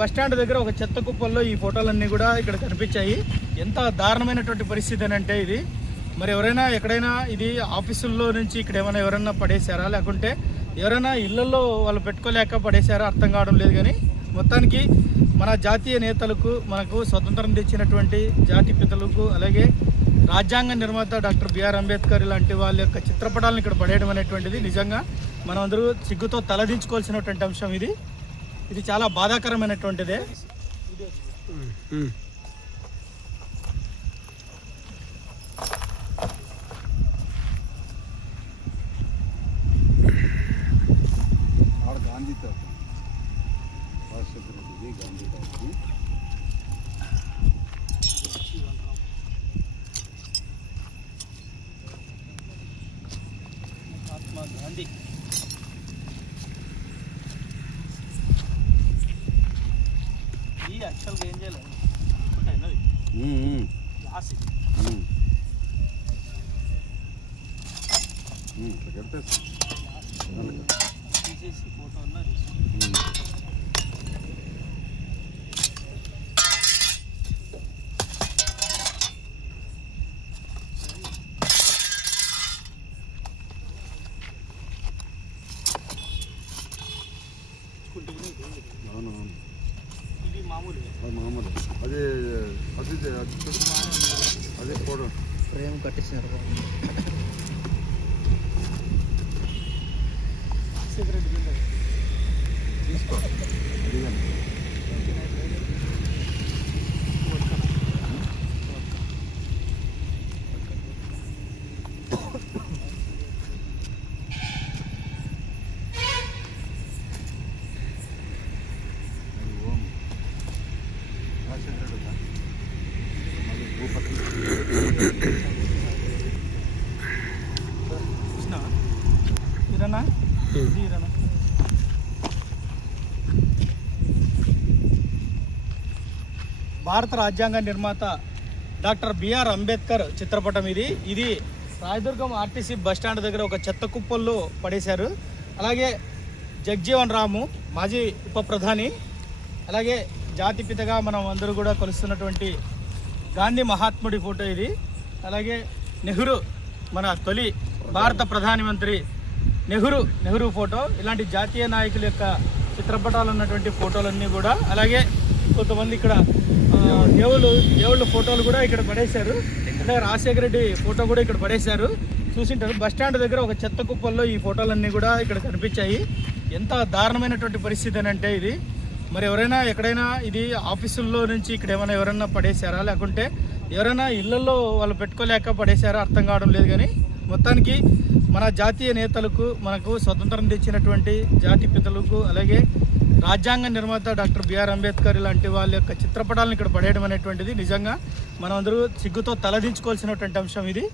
Bus stand దగ్గర ఒక చెత్త కుప్పల్లో ఈ ఫోటోలన్నీ కూడా ఇక్కడ కనిపించాయి. ఎంత దారుణమైనటువంటి పరిస్థితి అని అంటే ఇది. మరి ఎవరైనా ఎక్కడైనా ఇది ఆఫీసుల్లో నుంచి ఇక్కడ ఏమైనా ఎవరైనా పడేశారా? లేకుంటే ఎవరైనా ఇళ్ళలో వాళ్ళు పెట్టుకోలేక పడేశారా? అర్థం కావడం లేదు కానీ మొత్తానికి మన జాతీయ నేతలకు మనకు స్వతంత్రం తెచ్చినటువంటి జాతి పితలకు అలాగే రాజ్యాంగ నిర్మాత డాక్టర్ బిఆర్ అంబేద్కర్ లాంటి వాళ్ళ యొక్క చిత్రపటాలను ఇక్కడ పడేయడం అనేటువంటిది నిజంగా మనం అందరూ సిగ్గుతో తలదించుకోవాల్సినటువంటి అంశం ఇది. ఇది చాలా బాధాకరమైనటువంటిదే. ఆడ గాంధీ. ఈ యాక్చువల్గా ఏం చేయలేదు కట్టేస్తా. అలాగే. తీసేసి ఫోటో. అవునవును ఇది మామూలు. అది మామూలు అది అది ఫోటో ఫ్రేమ్ కట్టించినారు సిగరెట్ తీసుకో అది కానీ అది ఓం రాజశేఖర రెడ్డి అది భూపతి కృష్ణ ఇరనా ఇది ఇరనా భారత రాజ్యాంగ నిర్మాత డాక్టర్ బిఆర్ అంబేద్కర్ చిత్రపటం ఇది. ఇది రాయదుర్గం ఆర్టీసీ బస్ స్టాండ్ దగ్గర ఒక చెత్త కుప్పల్లో పడేశారు. అలాగే జగ్జీవన్ రాము మాజీ ఉప ప్రధాని అలాగే జాతిపితగా మనం అందరూ కూడా కొలుస్తున్నటువంటి గాంధీ మహాత్ముడి ఫోటో ఇది. అలాగే నెహ్రూ మన తొలి భారత ప్రధానమంత్రి నెహ్రూ నెహ్రూ ఫోటో. ఇలాంటి జాతీయ నాయకుల యొక్క చిత్రపటాలు ఉన్నటువంటి ఫోటోలన్నీ కూడా. అలాగే కొంతమంది ఇక్కడ దేవుళ్ళు దేవుళ్ళ ఫోటోలు కూడా ఇక్కడ పడేశారు. అంటే రాజశేఖర రెడ్డి ఫోటో కూడా ఇక్కడ పడేశారు. చూసింటారు. బస్ స్టాండ్ దగ్గర ఒక చెత్త కుప్పల్లో ఈ ఫోటోలన్నీ కూడా ఇక్కడ కనిపించాయి. ఎంత దారుణమైనటువంటి పరిస్థితి అని అంటే ఇది. మరి ఎవరైనా ఎక్కడైనా ఇది ఆఫీసుల్లో నుంచి ఇక్కడ ఏమైనా ఎవరైనా పడేశారా? లేకుంటే ఎవరైనా ఇళ్ళలో వాళ్ళు పెట్టుకోలేక పడేశారా? అర్థం కావడం లేదు కానీ మొత్తానికి మన జాతీయ నేతలకు మనకు స్వతంత్రం తెచ్చినటువంటి జాతి పితలకు అలాగే రాజ్యాంగ నిర్మాత డాక్టర్ బిఆర్ అంబేద్కర్ లాంటి వాళ్ళ యొక్క చిత్రపటాలను ఇక్కడ పడేయడం అనేటువంటిది. నిజంగా మనం అందరూ సిగ్గుతో తలదించుకోవాల్సినటువంటి అంశం ఇది.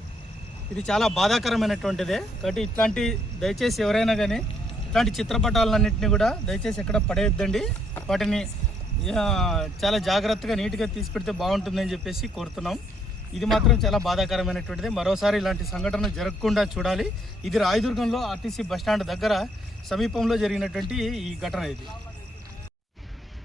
ఇది చాలా బాధాకరమైనటువంటిదే. కాబట్టి ఇట్లాంటి దయచేసి ఎవరైనా కానీ ఇట్లాంటి చిత్రపటాలన్నింటినీ కూడా దయచేసి ఎక్కడ పడేయొద్దండి. వాటిని చాలా జాగ్రత్తగా నీట్గా తీసి పెడితే బాగుంటుందని చెప్పేసి కోరుతున్నాం. ఇది మాత్రం చాలా బాధాకరమైనటువంటిది. మరోసారి ఇలాంటి సంఘటన జరగకుండా చూడాలి. ఇది రాయదుర్గంలో ఆర్టీసీ బస్టాండ్ దగ్గర సమీపంలో జరిగినటువంటి ఈ ఘటన ఇది.